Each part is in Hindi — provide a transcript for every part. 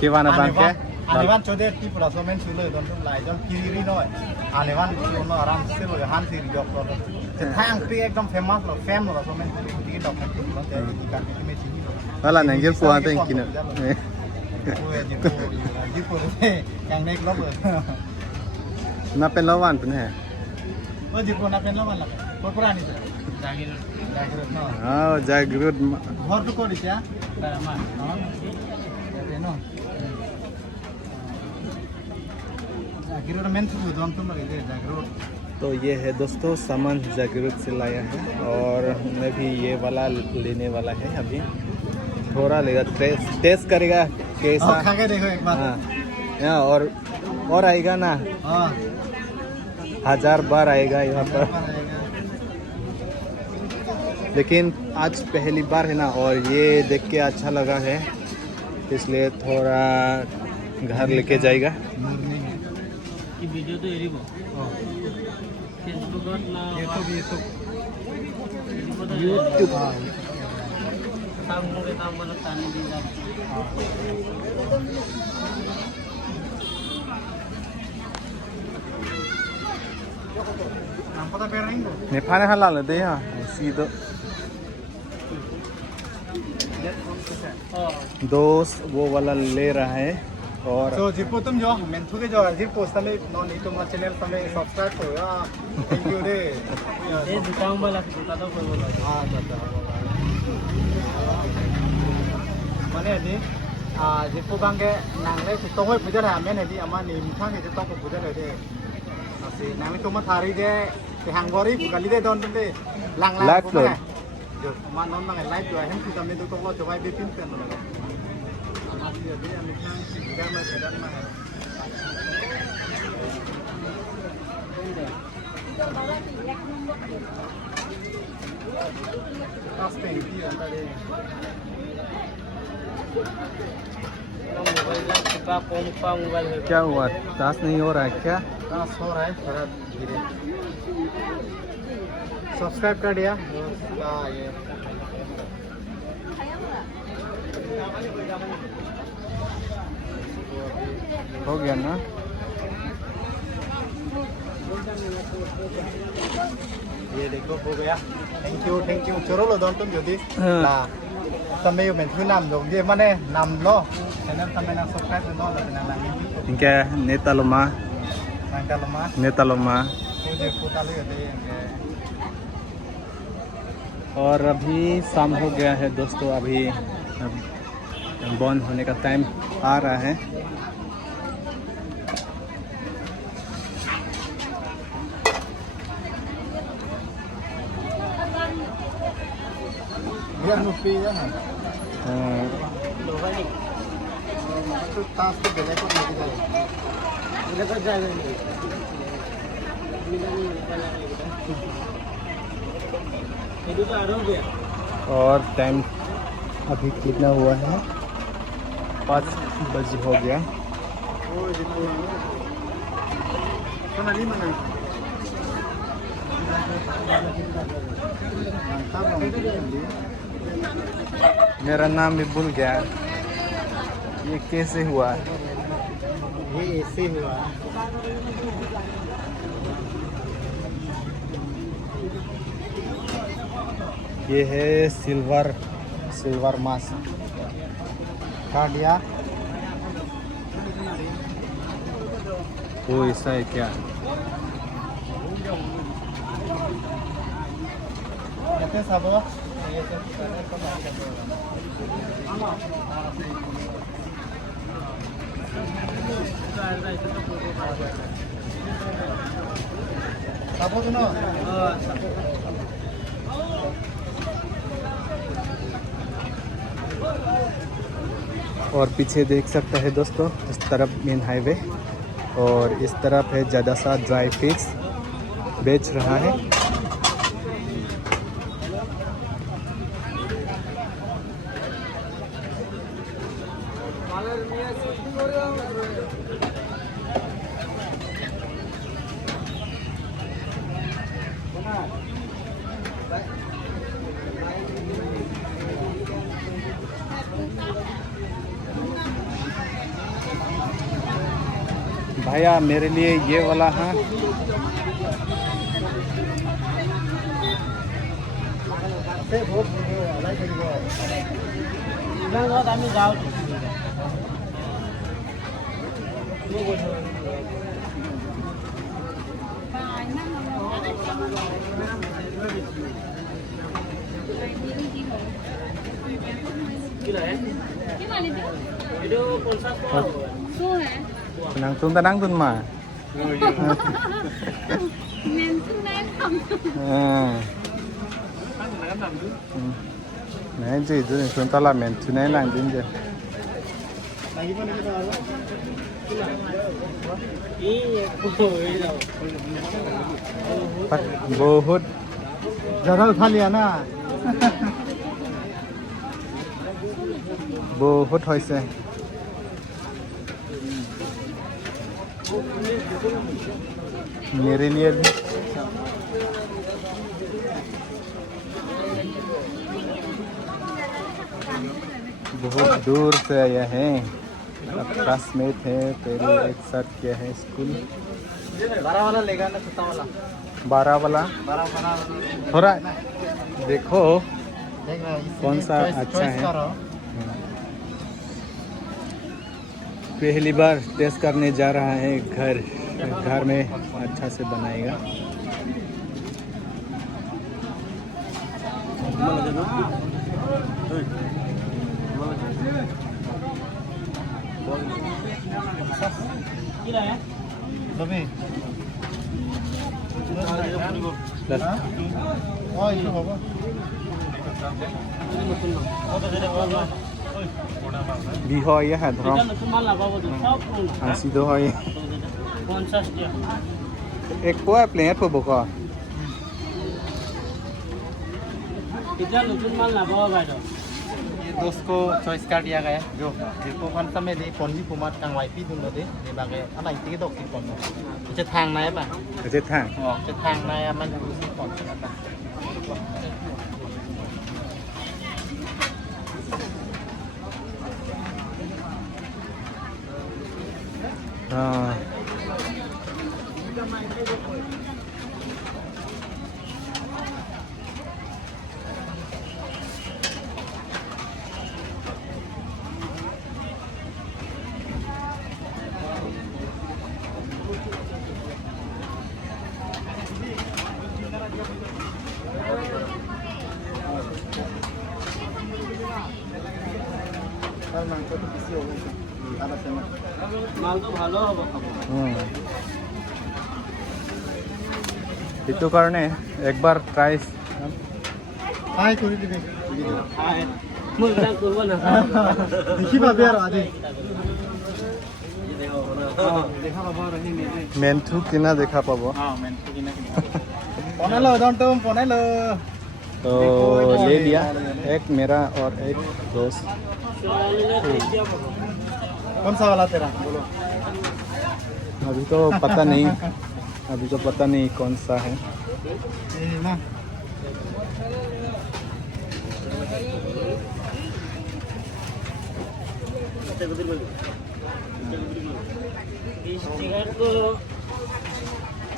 Gimana bang ke? Anewan codet ti pula somen silo don tum lai jon kiri noi. Anewan no aram se lo han si riok lo. Thang pi ekdom famous lo fam lo somen ti document lo te ti kan ti me chini lo. Wala nanggil puan tu kina. Jipo te yang nek lo. Na pen lawan pun hai. Oh jipo na pen lawan la. Purani tu. Jagir no. Oh Jagrut. Ghor tu ko di ya? Tama. No. तो ये है दोस्तों सामान जागरूक से लाया है और मैं भी ये वाला लेने वाला है अभी थोड़ा लेगा टेस्ट करेगा कैसा खा के देखो एक बार हाँ और आएगा ना 1000 बार आएगा यहाँ पर लेकिन आज पहली बार है ना और ये देख के अच्छा लगा है इसलिए थोड़ा घर लेके जाएगा कि वीडियो तो एरी बो फेसबुक ना यूट्यूब सामने के काम वाला ताने दी जा नाम पता कर रही हो नेपाल में हाल दे यहाँ सीधो दोस्त वो वाला ले रहा है और तो जिपो तुम जो मेंथु के जो जिपो तले नो नी तुम चैनल तले सब्सक्राइब करो या थैंक यू रे ये दुकान वाला दुकान तो कोई बोला हां दादा माने दी जिपो बांगे नांगले तो होय पूजा रा मेन दी अमा नि मिथां के तो को पूजा रे दे असे नांगले तो मा थारी दे के हांगोरी गली दे दोन दे लांग लांग जो मा नन ना लाइव जो हम की तमे तो को जो भाई बे पिन पेन लगा क्या हुआ टास्क नहीं हो रहा है क्या टास्क हो रहा है थोड़ा धीरे सब्सक्राइब कर दिया ये हो गया ना ये देखो हो गया थैंक यू चलो लो दोन तुम जल्दी ला तमे यो मेन नाम दो ये माने नाम लो चैनल तमे ना सब्सक्राइब नो लो ना लागी इनके नेता लोमा मुझे फोटा ले दे और अभी शाम हो गया है दोस्तों अभी बंद होने का टाइम आ रहा है ये नुपी है ना तो टास्क के बेले को लेके जाए लेकर जाएगा और टाइम अभी कितना हुआ है 5 बजे हो गया मेरा नाम भी भूल गया ये कैसे हुआ ये ऐसे हुआ ये है सिल्वर मास्क काट दिया वो ऐसा है क्या कितने सब सब ना और पीछे देख सकते हैं दोस्तों इस तरफ मेन हाईवे और इस तरफ है ज़्यादा सा ड्राई फिश बेच रहा है भैया मेरे लिए ये वाला है। ইমান ঘৰত আমি যাওঁ এইটো 50 টকা হ'ব Nang tun tanang tun ma. Nãy chị tôi xuống ta làm mền thứ này làm đến giờ. Bắt vô hút. ज़्यादा उठा लिया ना Vô hút thôi xe. मेरे लिए भी बहुत दूर से आया है। अब क्लासमेट है, पहले एक साथ किया है स्कूल। 12 वाला लेगा ना 17 वाला 12 वाला 12 वाला थोड़ा देखो देख रहा है कौन सा अच्छा है। पहली बार टेस्ट करने जा रहा है घर में अच्छा से बनाएगा। কি লাগে लबे प्लस हाँ ये बाबा भी हो ये है धरो এটা নতুন মাল নাপাবো তো সব পুরনো आंसी तो हो ये 50 টাকা एक पोआ प्लेट पर बोका এটা নতুন মাল নাপাবো বাইদেউ ये दोस्त को चॉइस कर दिया गया जो जिसको कौन सा में दे कौन भी कुमार कांगवाई पी दूंगा दे बागेอะไรที่ก็ดอกกินก่อนจะทางไหนป่ะ अच्छे था อ๋อจะทางไหนมันดูสิก่อนนะ हाँ মালটো ভালো হ'ব খাব इतो करने एक बार ट्राई হাই করে দিবি মই এটা কৰিব নাপাওঁ দেখি পাবি আৰু আজি দেখা পাব আৰু সি নিজে मेन्थु किना देखा पाबो हां मैं तो किना बनालो दन तो बनालो तो ले लिया एक मेरा और एक दोस्त कौन सा वाला तेरा बोलो अभी तो पता नहीं कौन सा है ए ना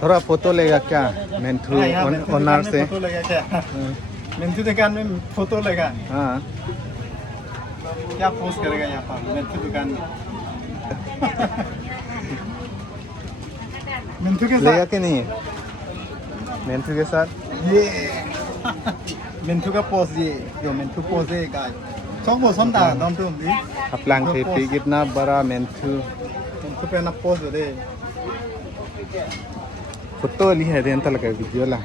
थोड़ा फोटो लेगा क्या मेन्थु ओनर से फोटो लगा क्या मेंथू दुकान में फोटो लगा हाँ क्या पोस्ट करेगा यहाँ पर मेंथू दुकान में मेंथू के लेगा साथ कि नहीं मेन्थु के साथ ये मेंथू का पोस्ट ये जो मेंथू पोस्ट है गाय चौक वो सुनता दम तो भी अब लांग थे कितना बड़ा मेन्थु मेंथू पे ना पोस्ट दे फोटो ली है देंता लगा वीडियो ला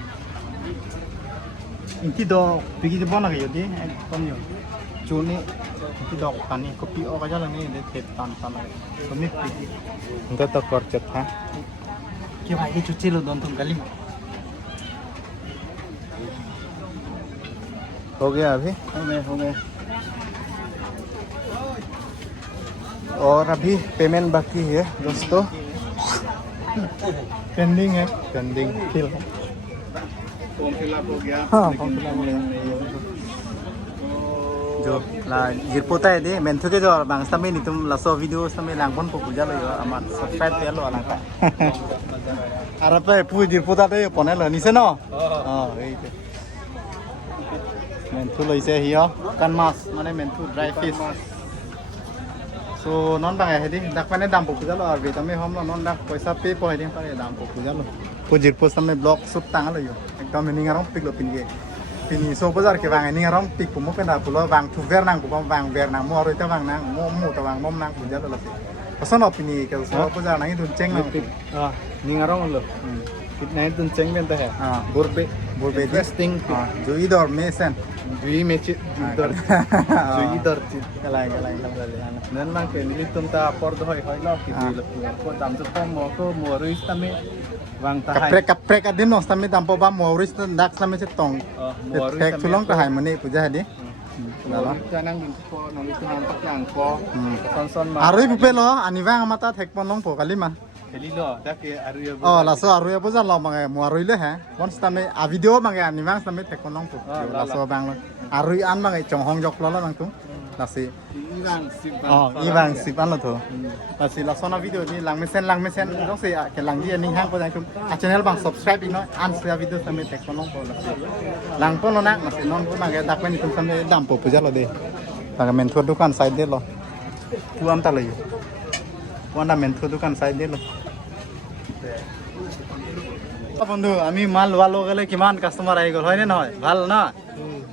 इनकी दो बिकी जो बना गई थी कौन यो चुनी इनकी दो पानी कॉपी और क्या लगने दे थे तान तान तो मिट बिकी उनका तो खर्च था क्या भाई ये चुच्चे लो दोन तुम गली हो गया अभी हो गए और अभी पेमेंट बाकी है दोस्तों पेंडिंग है पेंडिंग फिल फॉर्म फिलअप हो गया हाँ फॉर्म फिलअप हो गया जो ला जिरपोता है दे मेंथु के जो बांग समय नि तुम लासो वीडियो समय लांगपन को पूजा लो अमान सब्सक्राइब पे लो अलंका अरे पे पु जिरपोता दे पने लो निसे नो हां एई ते मेंथु लइसे हियो कान मास माने मेंथु ड्राई फिश सो नॉन बांग है दी दाक पाने दाम को पूजा लो और तमे हम नॉन दाक पैसा पे पय दे पारे दाम को पूजा लो पु जिरपो समय ब्लॉग सुट तांग लो यो एकदम नि ngarong pik lo pinge Pini so bazar ke bang ini ngarong pik pumo penda pulo bang tu ver nang pumo bang ver nang mo aroi ta bang nang mo ta bang mom nang puja lo lapi. Pason opini ke so bazar nang itu ceng nang. Ni ngarong lo. Kitna itu ceng ben ta hai. Borbe testing. Jo idor mesen. Dui meci idor. Jo idor chit. Kalai. Nan mang ke ni tum ta por do hoi lo ki dui lo. Ko dam tu pom mo ko mo roi tame wang ta hai. Kaprek adin nos tame tampo ba mo ris dak tame se tong. Tek tulong ta hai mani puja hadi. Nalo. Janang bin ko nong itu nang tak yang ko. Son ma. Aroi pupe lo ani wang amata thek pon long po kali ma. Heli lo dak ke aru. Oh laso aroi bazar lo mangai mo aroi le ha. Mon tame a video mangai ani wang tame thek pon long po. Laso bang lo. Aroi an mangai chong hong jok lo la bang tu. Lasi. Iwang sipan lo tu. Lasi lasona video ni lang mesen dong se ke lang dia ni hang ko jang tum. A channel bang subscribe ino an sia video tame thek pon long po lasi. Lang pon lo nak masih non ko mangai dak pen tum tame dam po puja lo de. Pakai mentu dukan side de lo. Tu am ta lo yo. Wanda mentu dukan side de lo. বন্ধু আমি মাল লোৱা গলে কিমান কাস্টমাৰ আহি গল হয়নে নহয় ভাল না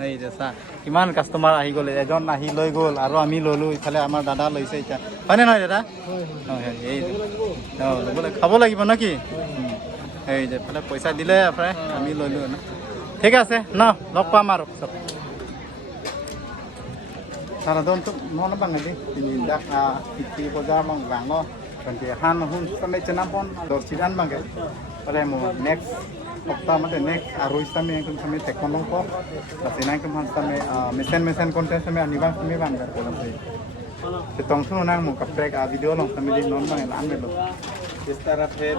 এই যে চা কিমান কাস্টমাৰ আহি গলে এজন আহি লৈ গল আৰু আমি ললো ইফালে আমাৰ দাদা লৈছে এতিয়া হয়নে নহয় দাদা হয় এই লবলে খাব লাগিব নাকি এই যে ফালে পইচা দিলে আপনাৰে আমি ললো না ঠিক আছে না লগ পাম আৰু সব সারা দন তো মন বাঙালি তিনি ডাক পিটি পজা মং বাঙ kanti han hun sampai cenam pon dorsidan bangke pada mo next hafta mate next aroi sampai yang sampai teknolong po kasi nang kum sampai mesen konten sampai anibang sampai bangke dalam sih setong suno nang mo kaprek video long sampai di non bang lan melo Is taraf hai